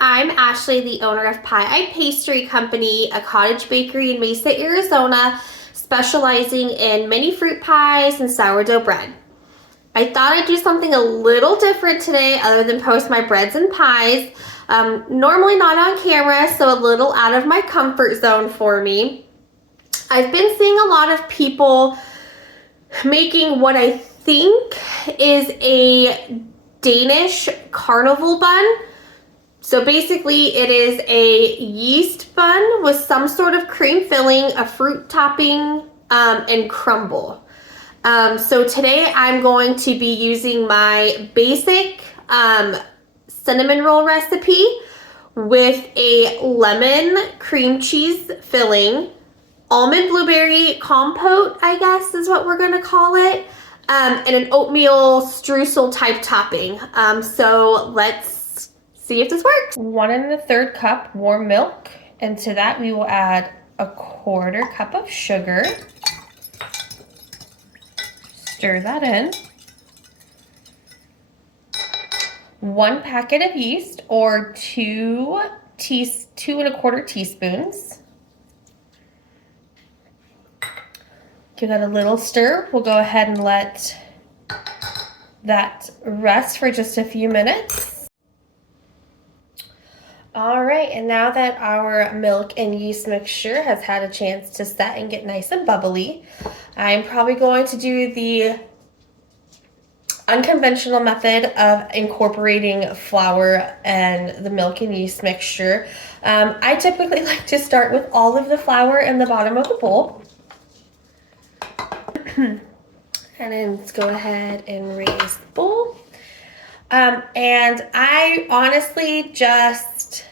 I'm Ashley, the owner of Pie Pastry Company, a cottage bakery in Mesa, Arizona, specializing in mini fruit pies and sourdough bread. I thought I'd do something a little different today other than post my breads and pies. Normally not on camera, so a little out of my comfort zone for me. I've been seeing a lot of people making what I think is a Danish Carnival Bun. So basically it is a yeast bun with some sort of cream filling, a fruit topping, and crumble. So today I'm going to be using my basic cinnamon roll recipe with a lemon cream cheese filling, almond blueberry compote, I guess is what we're gonna call it, and an oatmeal streusel type topping. So let's see if this works. 1 1/3 cup warm milk, and to that we will add 1/4 cup of sugar. Stir that in. 1 packet of yeast, or 2 1/4 teaspoons. Give that a little stir. We'll go ahead and let that rest for just a few minutes. All right, and now that our milk and yeast mixture has had a chance to set and get nice and bubbly, I'm probably going to do the unconventional method of incorporating flour and the milk and yeast mixture. I typically like to start with all of the flour in the bottom of the bowl. And then let's go ahead and raise the bowl. And I honestly just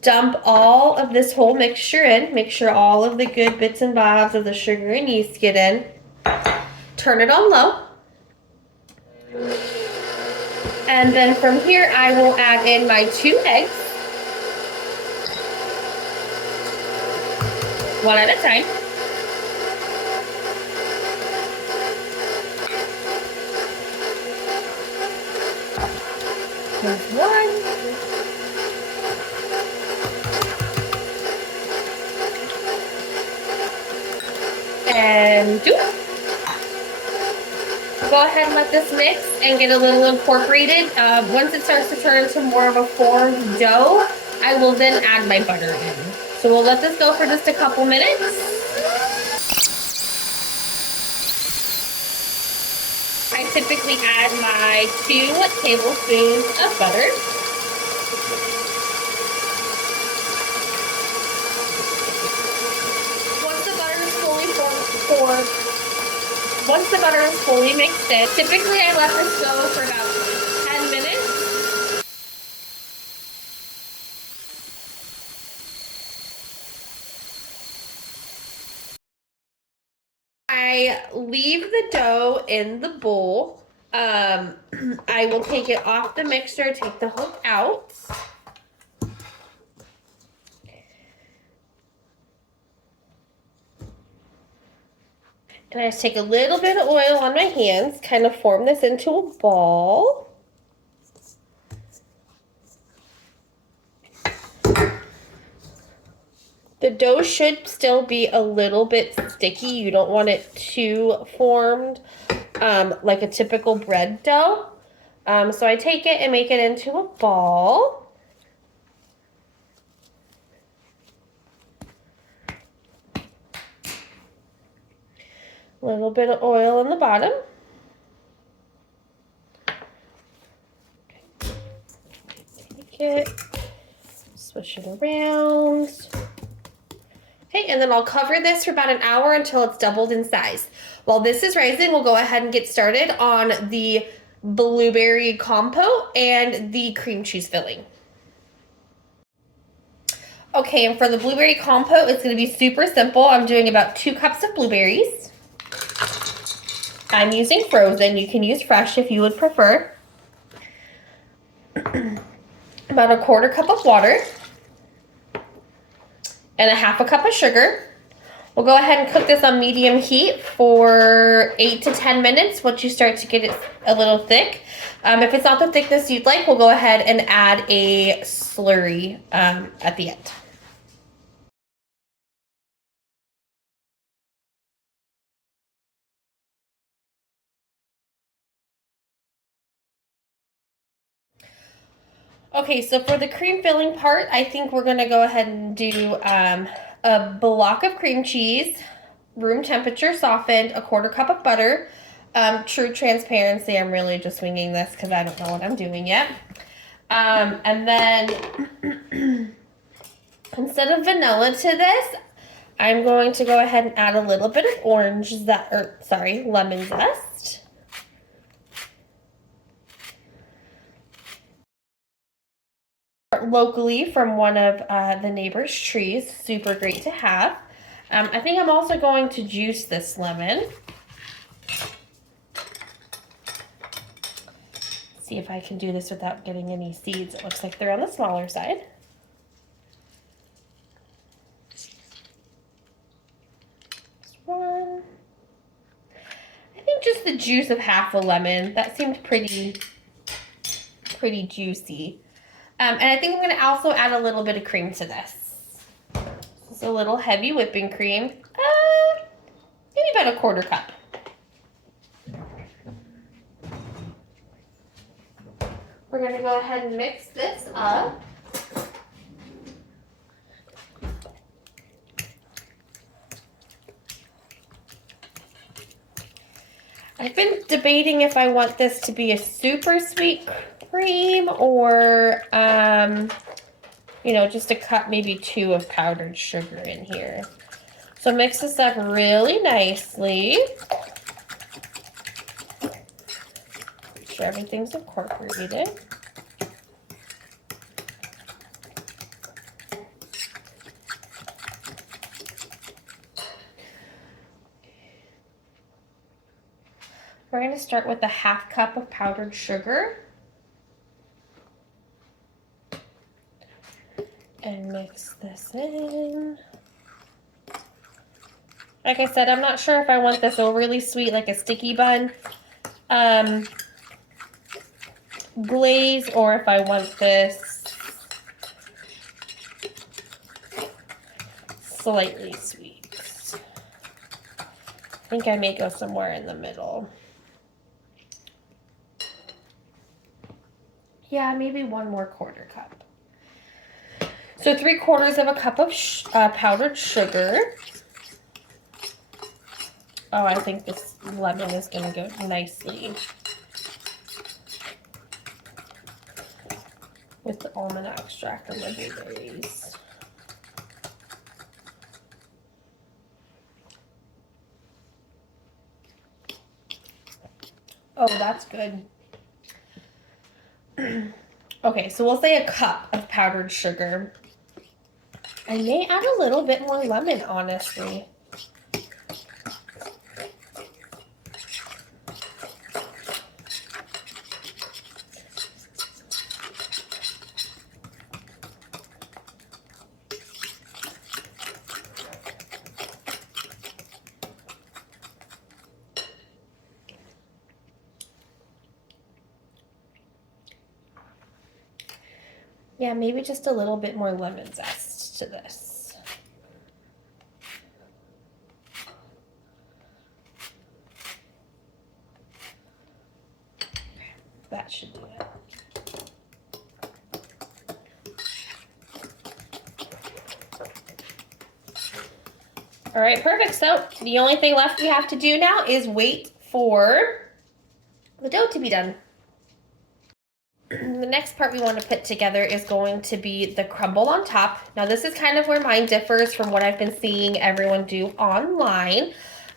dump all of this whole mixture in. Make sure all of the good bits and bobs of the sugar and yeast get in. Turn it on low. And then from here, I will add in my 2 eggs. 1 at a time. Here's 1. And 2. Go ahead and let this mix and get a little incorporated. Once it starts to turn into more of a formed dough, I will then add my butter in. So we'll let this go for just a couple minutes. I typically add my 2 tablespoons of butter. Once the butter is fully mixed in, typically I let this go for about 10 minutes. I leave the dough in the bowl. I will take it off the mixer, take the hook out. And I just take a little bit of oil on my hands, kind of form this into a ball. The dough should still be a little bit sticky. You don't want it too formed like a typical bread dough. So I take it and make it into a ball. A little bit of oil in the bottom. Take it, swish it around. Okay, and then I'll cover this for about an hour until it's doubled in size. While this is rising, we'll go ahead and get started on the blueberry compote and the cream cheese filling. Okay, and for the blueberry compote, it's going to be super simple. I'm doing about 2 cups of blueberries. I'm using frozen. You can use fresh if you would prefer. About 1/4 cup of water. And 1/2 cup of sugar. We'll go ahead and cook this on medium heat for 8 to 10 minutes once you start to get it a little thick. If it's not the thickness you'd like, we'll go ahead and add a slurry at the end. Okay, so for the cream filling part, I think we're going to go ahead and do a block of cream cheese, room temperature softened, a 1/4 cup of butter. True transparency, I'm really just winging this because I don't know what I'm doing yet. And then instead of vanilla to this, I'm going to go ahead and add a little bit of lemon zest. Locally from one of the neighbor's trees, super great to have. I think I'm also going to juice this lemon. See if I can do this without getting any seeds. It looks like they're on the smaller side. This one. I think just the juice of half a lemon. That seemed pretty juicy. And I think I'm going to also add a little bit of cream to this. This is a little heavy whipping cream. Maybe about a 1/4 cup. We're going to go ahead and mix this up. I've been debating if I want this to be a super sweet cream or, you know, just a cup, maybe 2 of powdered sugar in here. So mix this up really nicely. Make sure everything's incorporated. We're going to start with a 1/2 cup of powdered sugar. And mix this in. Like I said, I'm not sure if I want this overly sweet, like a sticky bun glaze, or if I want this slightly sweet. I think I may go somewhere in the middle. Yeah, maybe 1 more 1/4 cup. So 3/4 of a cup of powdered sugar. Oh, I think this lemon is going to go nicely with the almond extract and the blueberries. Oh, that's good. Okay, so we'll say a cup of powdered sugar. I may add a little bit more lemon, honestly. Yeah, maybe just a little bit more lemon zest to this. That should do it. All right, perfect. So the only thing left we have to do now is wait for the dough to be done. The next part we want to put together is going to be the crumble on top. Now this is kind of where mine differs from what I've been seeing everyone do online.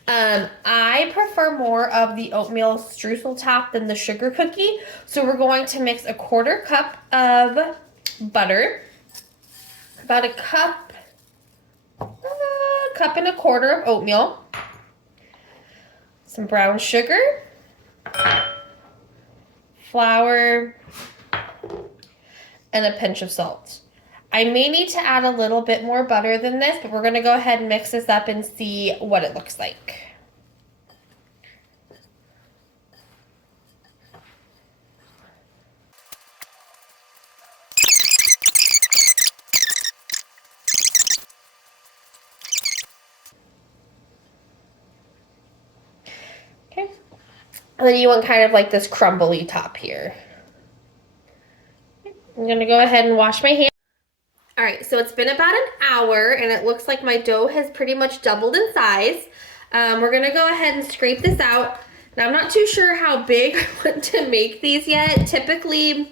I prefer more of the oatmeal streusel top than the sugar cookie. So we're going to mix a 1/4 cup of butter, about a cup and a 1/4 of oatmeal, some brown sugar, flour, and a pinch of salt. I may need to add a little bit more butter than this, but we're gonna go ahead and mix this up and see what it looks like. Okay. And then you want kind of like this crumbly top here. I'm gonna go ahead and wash my hands. All right, so it's been about an hour and it looks like my dough has pretty much doubled in size. We're gonna go ahead and scrape this out. Now I'm not too sure how big I want to make these yet. Typically,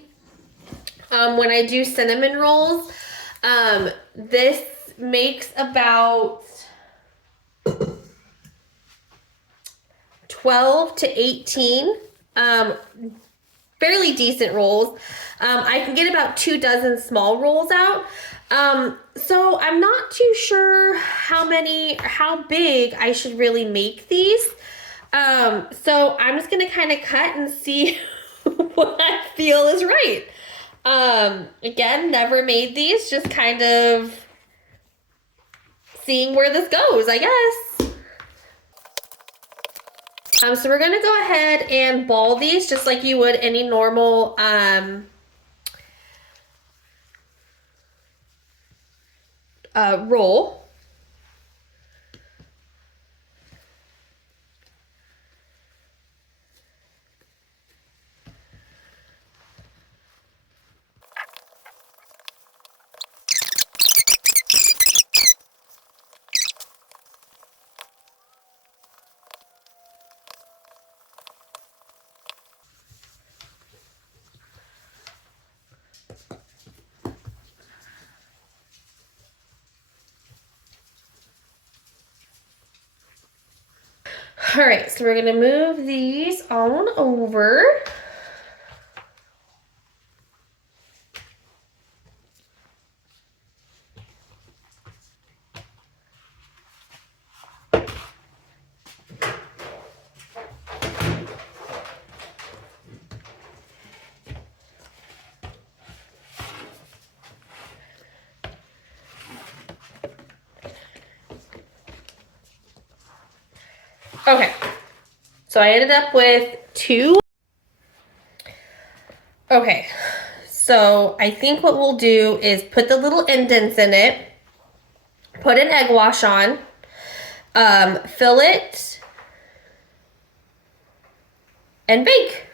when I do cinnamon rolls, this makes about 12 to 18 fairly decent rolls. I can get about 2 dozen small rolls out. So I'm not too sure how big I should really make these. So I'm just gonna kind of cut and see what I feel is right. Again, never made these, just kind of seeing where this goes, I guess. So we're gonna go ahead and ball these just like you would any normal roll. All right, so we're gonna move these on over. Okay, so I ended up with 2. Okay, so I think what we'll do is put the little indents in it, put an egg wash on, fill it, and bake.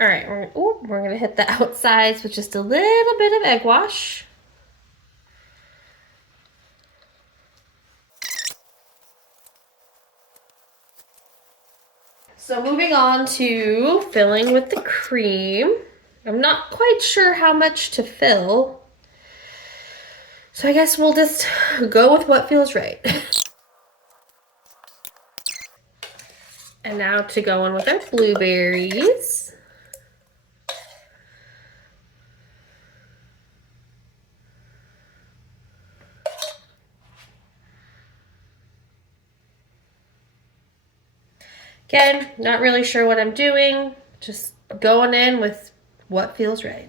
All right, we're gonna hit the outsides with just a little bit of egg wash. So moving on to filling with the cream. I'm not quite sure how much to fill, so I guess we'll just go with what feels right. And now to go in with our blueberries. Again, not really sure what I'm doing, just going in with what feels right.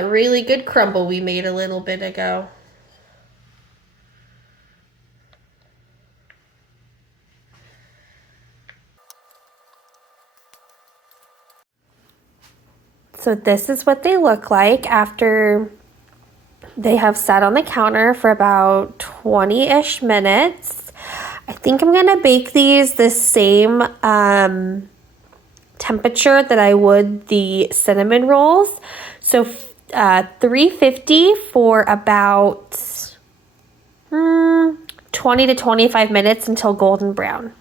A really good crumble we made a little bit ago. So this is what they look like after they have sat on the counter for about 20-ish minutes. I think I'm gonna bake these the same temperature that I would the cinnamon rolls. So 350 for about 20 to 25 minutes until golden brown.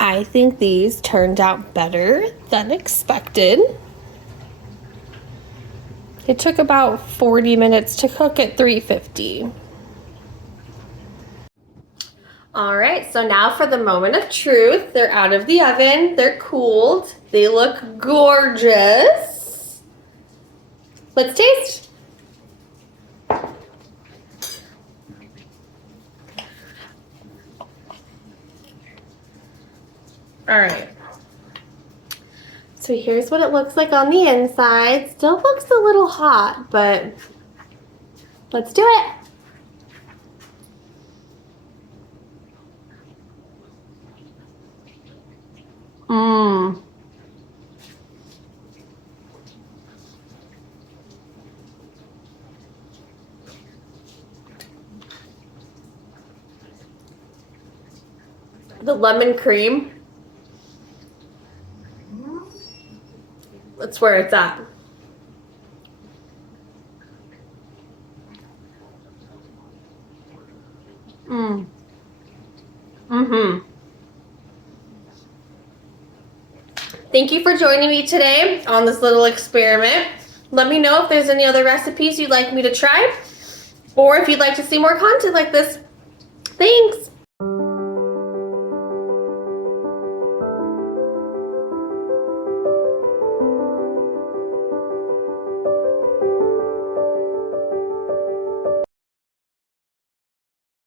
I think these turned out better than expected. It took about 40 minutes to cook at 350. All right, so now for the moment of truth. They're out of the oven, they're cooled, they look gorgeous. Let's taste. All right. So here's what it looks like on the inside. Still looks a little hot, but let's do it. The lemon cream, that's where it's at. Thank you for joining me today on this little experiment. Let me know if there's any other recipes you'd like me to try, or if you'd like to see more content like this. Thanks.